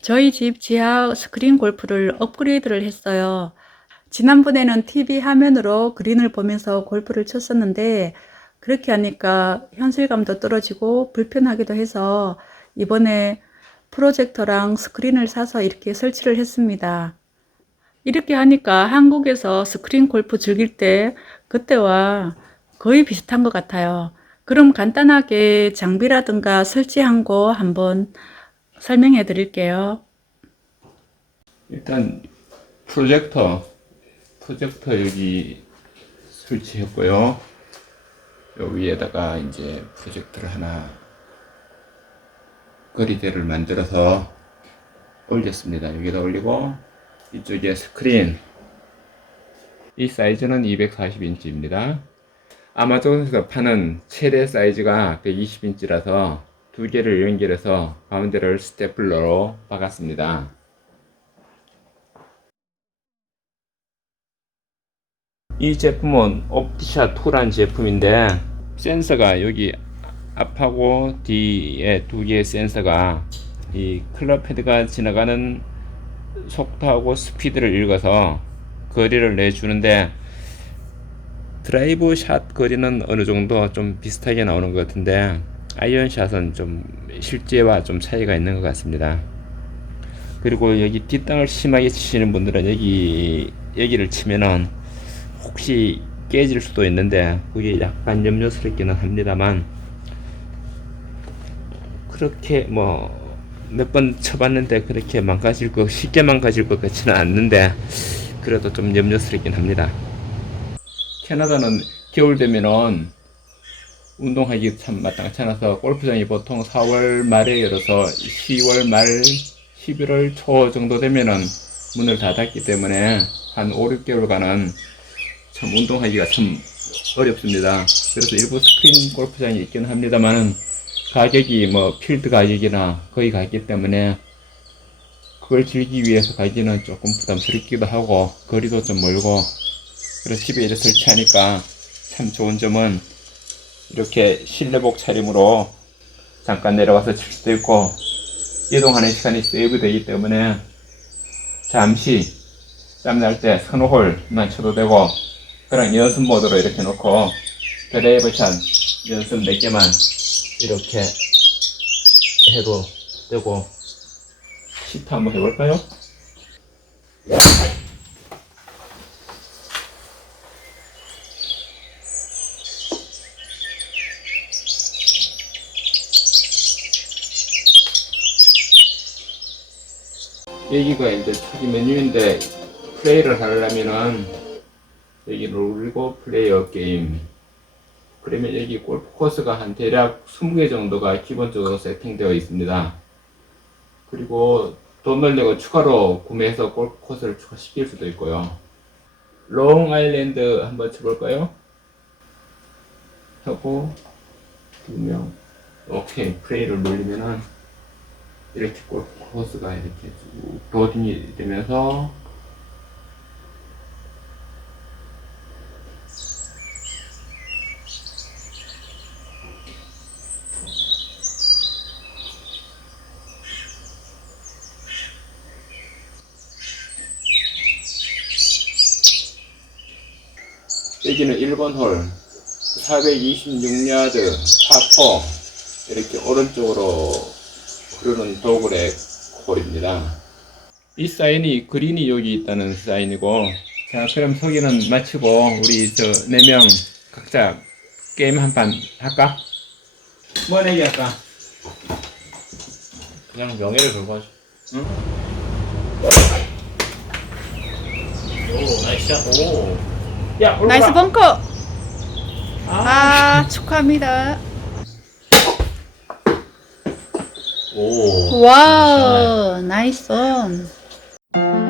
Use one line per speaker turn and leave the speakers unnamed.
저희 집 지하 스크린 골프를 업그레이드를 했어요. 지난번에는 TV 화면으로 그린을 보면서 골프를 쳤었는데 그렇게 하니까 현실감도 떨어지고 불편하기도 해서 이번에 프로젝터랑 스크린을 사서 이렇게 설치를 했습니다. 이렇게 하니까 한국에서 스크린 골프 즐길 때 그때와 거의 비슷한 것 같아요. 그럼 간단하게 장비라든가 설치한 거 한번 설명해 드릴게요.
일단 프로젝터 프로젝터 여기 설치했고요. 요 위에다가 이제 프로젝터를 하나 거리대를 만들어서 올렸습니다. 여기다 올리고 이쪽에 스크린 이 사이즈는 240인치입니다. 아마존에서 파는 최대 사이즈가 120인치라서 두 개를 연결해서 가운데를 스테플러로 박았습니다. 이 제품은 옵티샤 2란 제품인데 센서가 여기 앞하고 뒤에 두 개의 센서가 이 클럽 헤드가 지나가는 속도하고 스피드를 읽어서 거리를 내주는데 드라이브 샷 거리는 어느 정도 좀 비슷하게 나오는 것 같은데 아이언 샷은 좀 실제와 좀 차이가 있는 것 같습니다. 그리고 여기 뒷땅을 심하게 치시는 분들은 여기 여기를 치면은 혹시 깨질 수도 있는데 그게 약간 염려스럽기는 합니다만 그렇게 뭐 몇 번 쳐봤는데 그렇게 망가질 것 쉽게 망가질 것 같지는 않는데 그래도 좀 염려스럽긴 합니다. 캐나다는 겨울 되면은 운동하기 참 마땅치 않아서 골프장이 보통 4월 말에 열어서 10월 말 11월 초 정도 되면은 문을 닫았기 때문에 한 5, 6개월간은 참 운동하기가 참 어렵습니다. 그래서 일부 스크린 골프장이 있긴 합니다만은 가격이 뭐 필드 가격이나 거의 같기 때문에 그걸 즐기기 위해서 가기는 조금 부담스럽기도 하고 거리도 좀 멀고 그래서 집에 이렇게 설치하니까 참 좋은 점은 이렇게 실내복 차림으로 잠깐 내려가서 칠 수도 있고 이동하는 시간이 세이브되기 때문에 잠시 땀날 때 스노홀만 쳐도 되고 그냥 연습 모드로 이렇게 놓고 드라이브 샷 연습 4개만 이렇게 해도 되고 시트 한번 해볼까요? 여기가 이제 초기 메뉴인데 플레이를 하려면은 여기를 누르고 플레이어 게임. 그러면 여기 골프 코스가 한 대략 20개 정도가 기본적으로 세팅되어 있습니다. 그리고 돈을 내고 추가로 구매해서 골프 코스를 추가시킬 수도 있고요. 롱 아일랜드 한번 쳐볼까요? 하고 두명. 오케이. 플레이를 눌리면은 이렇게 코스가 이렇게 쭉 로딩이 되면서 여기는 1번 홀 426야드 파4 이렇게 오른쪽으로 흐르는 도굴의 홀입니다. 이 사인이 그린이 여기 있다는 사인이고 자 그럼 소개는 마치고 우리 저 네 명 각자 게임 한 판 할까? 뭐 내기 할까?
그냥 명예를 걸고 하죠.
응?
오, 나이스 샷. 오.
야!
나이스 벙커!
아,
아, 축하합니다.
오.
와우, 나이스 온.